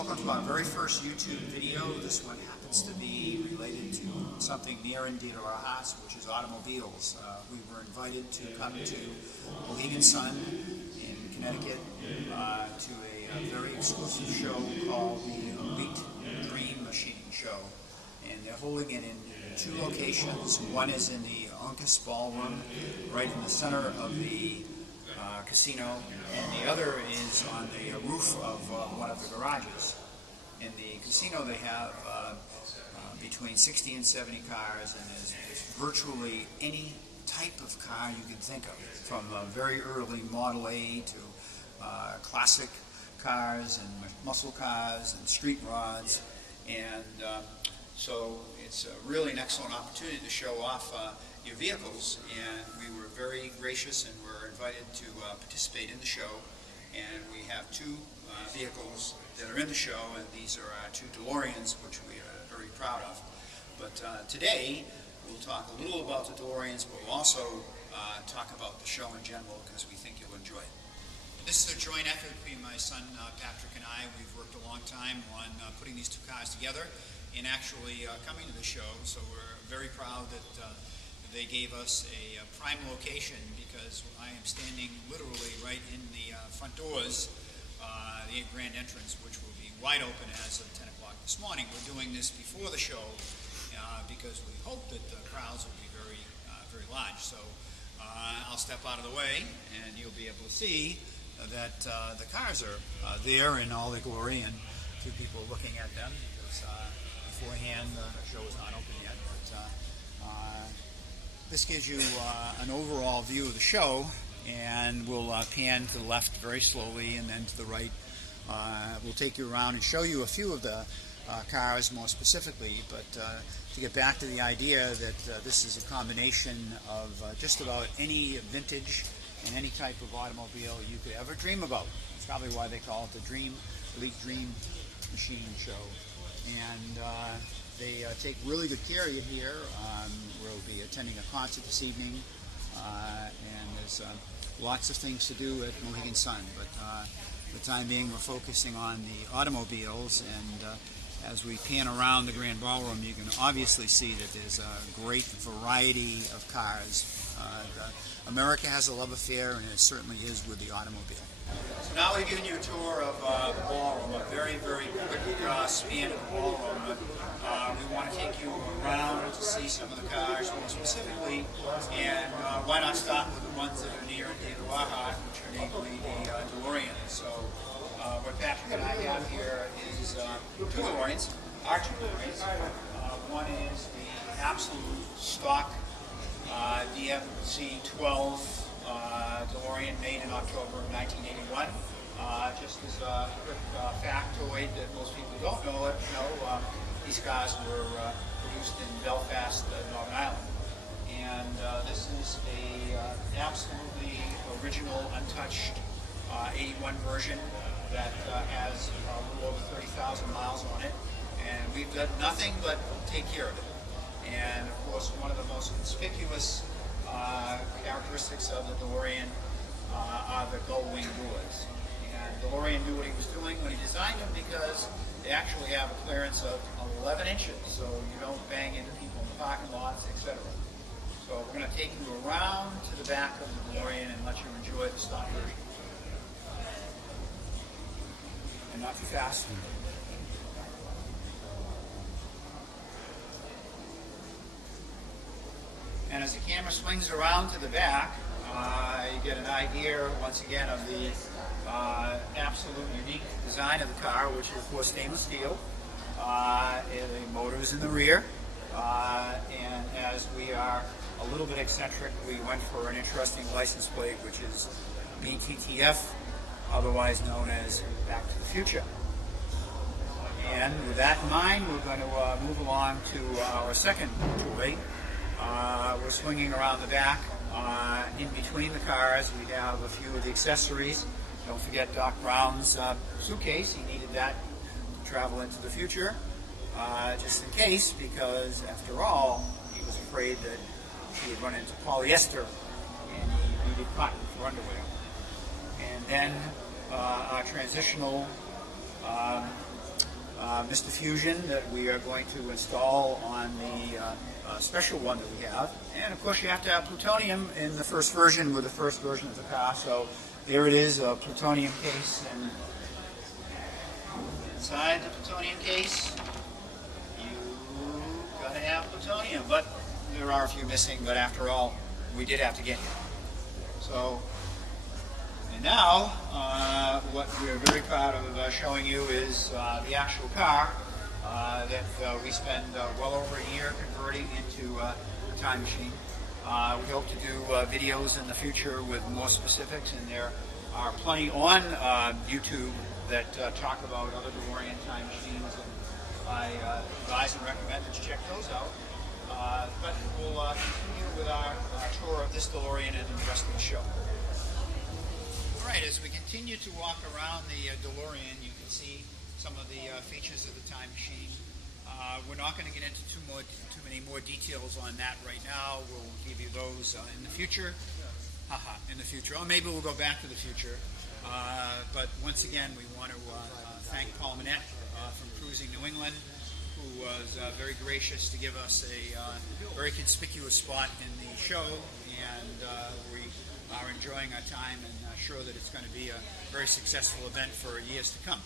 welcome to our very first YouTube video. This one happens to be related to something near and dear to our hearts, which is automobiles. We were invited to come to Mohegan in Connecticut to a very exclusive show called the Elite Dream Machine Show. And they're holding it in two locations. One is in the Uncas Ballroom, right in the center of the casino, and the other is on the roof of one of the garages. In the casino they have between 60 and 70 cars, and there's virtually any type of car you can think of, from very early Model A to classic cars and muscle cars and street rods, and so it's really an excellent opportunity to show off your vehicles, and we were very gracious and were invited to participate in the show. And we have two vehicles that are in the show, and these are our two DeLoreans, which we are very proud of. But today we'll talk a little about the DeLoreans, but we'll also talk about the show in general, because we think you'll enjoy it. This is a joint effort between my son Patrick and I. We've worked a long time on putting these two cars together and actually coming to the show, so we're very proud that they gave us a prime location, because I am standing literally right in the front doors, the grand entrance, which will be wide open as of 10 o'clock this morning. We're doing this before the show because we hope that the crowds will be very large. So I'll step out of the way and you'll be able to see that the cars are there in all their glory, and two people looking at them, because beforehand the show is not open yet. But this gives you an overall view of the show, and we'll pan to the left very slowly and then to the right. We'll take you around and show you a few of the cars more specifically, but to get back to the idea that this is a combination of just about any vintage and any type of automobile you could ever dream about. That's probably why they call it the Elite Dream Machine Show. And they take really good care of you here. We'll be attending a concert this evening, and there's lots of things to do at Mohegan Sun, but for the time being we're focusing on the automobiles, and as we pan around the Grand Ballroom you can obviously see that there's a great variety of cars. America has a love affair, and it certainly is with the automobile. So now we've given you a tour of the ballroom, a very quick span of the ballroom. We want to take you around to see some of the cars more specifically, and why not start with the ones that are near and dear to our heart, which are namely the DeLoreans. So what Patrick and I have here is two DeLoreans, our two DeLoreans. One is the absolute stock DMC-12 DeLorean, made in October of 1981. Just as a quick factoid that most people don't know, these cars were produced in Belfast, Northern Ireland. And this is a absolutely original, untouched 81 version that has a little over 30,000 miles on it. And we've done nothing but take care of it. And of course, one of the most conspicuous characteristics of the DeLorean are the gull-wing doors. And DeLorean knew what he was doing when he designed them, because they actually have a clearance of 11 inches, so you don't bang into people in the parking lots, etc. So we're going to take you around to the back of the DeLorean and let you enjoy the stock version. And not too fast. And as the camera swings around to the back, you get an idea, once again, of the absolute unique design of the car, which is, of course, stainless steel. The motor's in the rear. And as we are a little bit eccentric, we went for an interesting license plate, which is BTTF, otherwise known as Back to the Future. And with that in mind, we're going to move along to our second toy. We're swinging around the back. In between the cars, we have a few of the accessories. Don't forget Doc Brown's suitcase. He needed that to travel into the future, just in case, because after all, he was afraid that he would run into polyester and he needed cotton for underwear. And then our transitional Mr. Fusion that we are going to install on the special one that we have. And of course you have to have plutonium in the first version with the first version of the car. So there it is, a plutonium case. And inside the plutonium case, you gotta have plutonium. But there are a few missing, but after all, we did have to get here. So, and now, what we're very proud of showing you is the actual car that we spend well over a year converting into a time machine. We hope to do videos in the future with more specifics, and there are plenty on YouTube that talk about other DeLorean time machines, and I advise and recommend that you check those out. But we'll continue with our tour of this DeLorean and the rest of the show. All right, as we continue to walk around the DeLorean, you can see some of the features of the time machine. We're not going to get into too many more details on that right now. We'll give you those in the future. In the future. Or maybe we'll go back to the future. But once again, we want to thank Paul Manette from Cruising New England, who was very gracious to give us a very conspicuous spot in the show, and we are enjoying our time and sure that it's going to be a very successful event for years to come.